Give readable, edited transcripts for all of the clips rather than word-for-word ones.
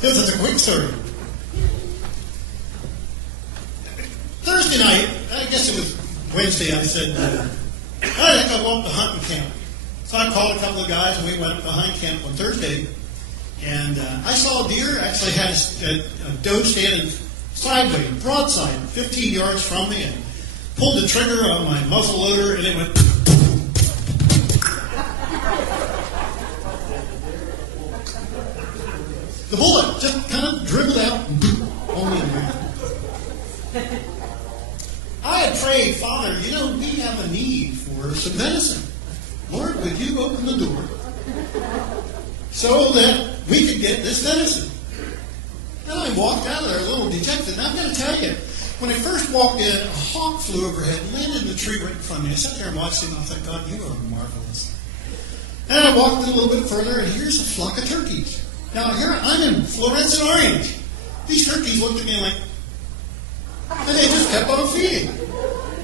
This is a quick story. Thursday night, I guess it was Wednesday, I said, I think I'll go up to hunting camp. So I called a couple of guys, and we went up to hunting camp on Thursday. And I saw a deer, actually had a doe standing sideways, broadside, 15 yards from me, and pulled the trigger on my muzzle loader, and it went. The bullet just kind of dribbled out on me. I had prayed, Father, we have a need for some medicine. Lord, would you open the door so that we could get this medicine? And I walked out of there a little dejected. And I'm going to tell you, when I first walked in, a hawk flew overhead and landed in the tree right in front of me. I sat there and watched him, and I thought, God, you are marvelous. And I walked in a little bit further, and here's a flock of turkeys. Now, here I'm in fluorescent orange. These turkeys looked at me like, and they just kept on feeding.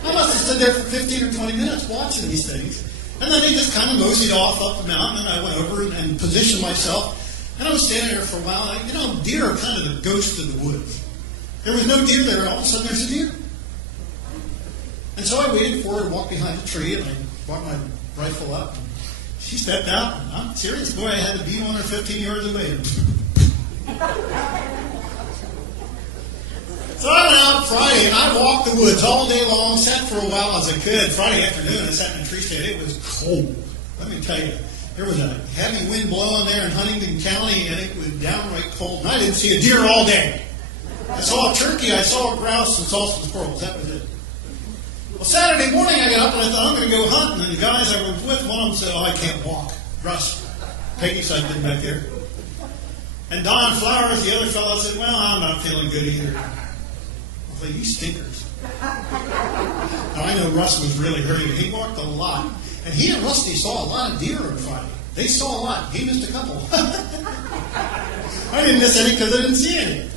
I must have stood there for 15 or 20 minutes watching these things. And then they just kind of moseyed off up the mountain, and I went over and positioned myself. And I was standing there for a while. Deer are kind of the ghost of the woods. There was no deer there, and all of a sudden there's a deer. And so I waited for her to walk behind the tree, and I brought my rifle up. And she stepped out, and I'm serious, boy, I had to beat on her 15 yards away. So I went out Friday, and I walked the woods all day long, sat for a while as I could. Friday afternoon, I sat in a tree stand. It was cold. Let me tell you, there was a heavy wind blowing there in Huntington County, and it was downright cold. And I didn't see a deer all day. I saw a turkey, I saw a grouse, and saw some squirrels. That was it. Well, Saturday morning, I got up, and I thought, I'm going to go hunting. And the guys I was with, one of them said, I can't walk. Russ, Peggy's husband back there. And Don Flowers, the other fellow, said, well, I'm not feeling good either. I thought, you stinkers. Now, I know Russ was really hurting. He walked a lot. And he and Rusty saw a lot of deer on Friday. They saw a lot. He missed a couple. I didn't miss any because I didn't see any.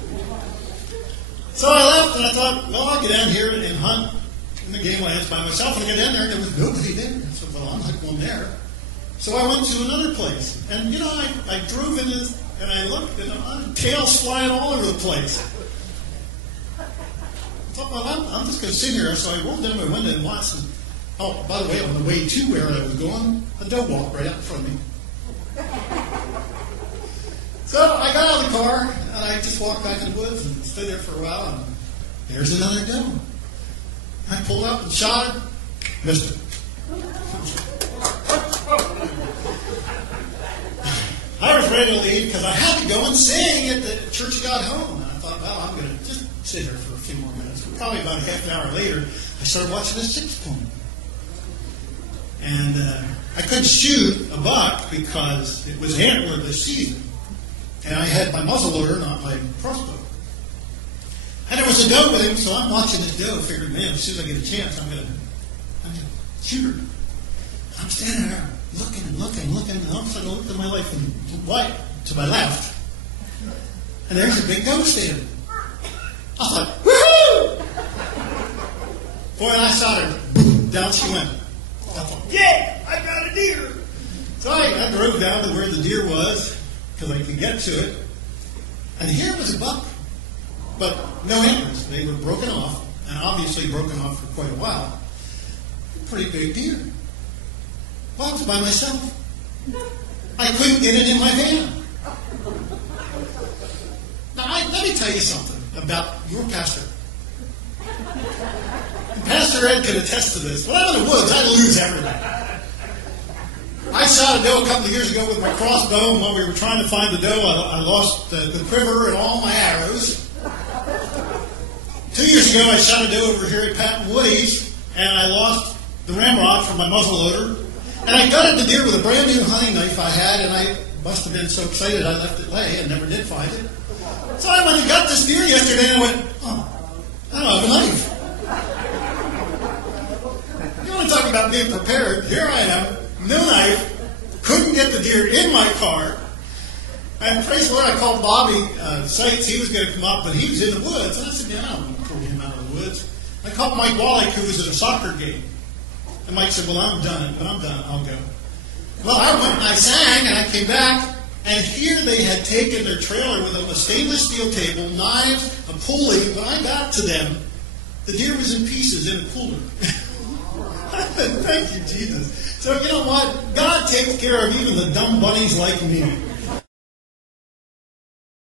So I left, and I thought, well, I'll get down here and hunt in the game lands by myself. And I got down there, and there was nobody there. So, well, I'm not going there. So I went to another place. And, I drove in this, and I looked, and tails flying all over the place. I thought, well, I'm just going to sit here. So I rolled down my window and watched. And, oh, by the way, on the way to where I was going, a doe walked right out in front of me. So I got out of the car, and I just walked back in the woods and stood there for a while, and there's another doe. I pulled up and shot her, missed her. I was ready to leave because I had to go and sing at the Church of God home. And I thought, well, I'm going to just sit here for a few more minutes. Probably about a half an hour later, I started watching a 6-point. And I couldn't shoot a buck because it was antler this season. And I had my muzzleloader, not my crossbow. And there was a doe with him, so I'm watching this doe, figuring, man, as soon as I get a chance, I'm going to shoot her. I'm standing there looking, and all of a sudden I look to my left and to my left. And there's a big doe standing. I thought, woohoo! Boy, and I shot her. Down she went. I thought, yeah, I got a deer. So I drove down to where the deer was, because I could get to it. And here was a buck, but no antlers. They were broken off, and obviously broken off for quite a while. Pretty big deer. Well, I was by myself. I couldn't get it in my van. Now, let me tell you something about your pastor. And Pastor Ed can attest to this. When I'm in the woods, I lose everything. I shot a doe a couple of years ago with my crossbow, and while we were trying to find the doe, I lost the quiver and all my arrows. 2 years ago, I shot a doe over here at Pat and Woody's, and I lost the ramrod from my muzzleloader. And I gutted the deer with a brand new hunting knife I had, and I must have been so excited I left it lay and never did find it. So I went and got this deer yesterday, and I went, oh, I don't have a knife. You want to talk about being prepared? Here I am. No knife, couldn't get the deer in my car. And praise the Lord, I called Bobby Seitz. He was going to come up, but he was in the woods. And I said, man, I don't want to pull him out of the woods. I called Mike Wallach, who was at a soccer game. And Mike said, well, I'm done. When I'm done, I'll go. Well, I went and I sang, and I came back, And here they had taken their trailer with them, a stainless steel table, knives, a pulley. When I got to them, the deer was in pieces in a cooler. Thank you, Jesus. So you know what? God takes care of even the dumb bunnies like me.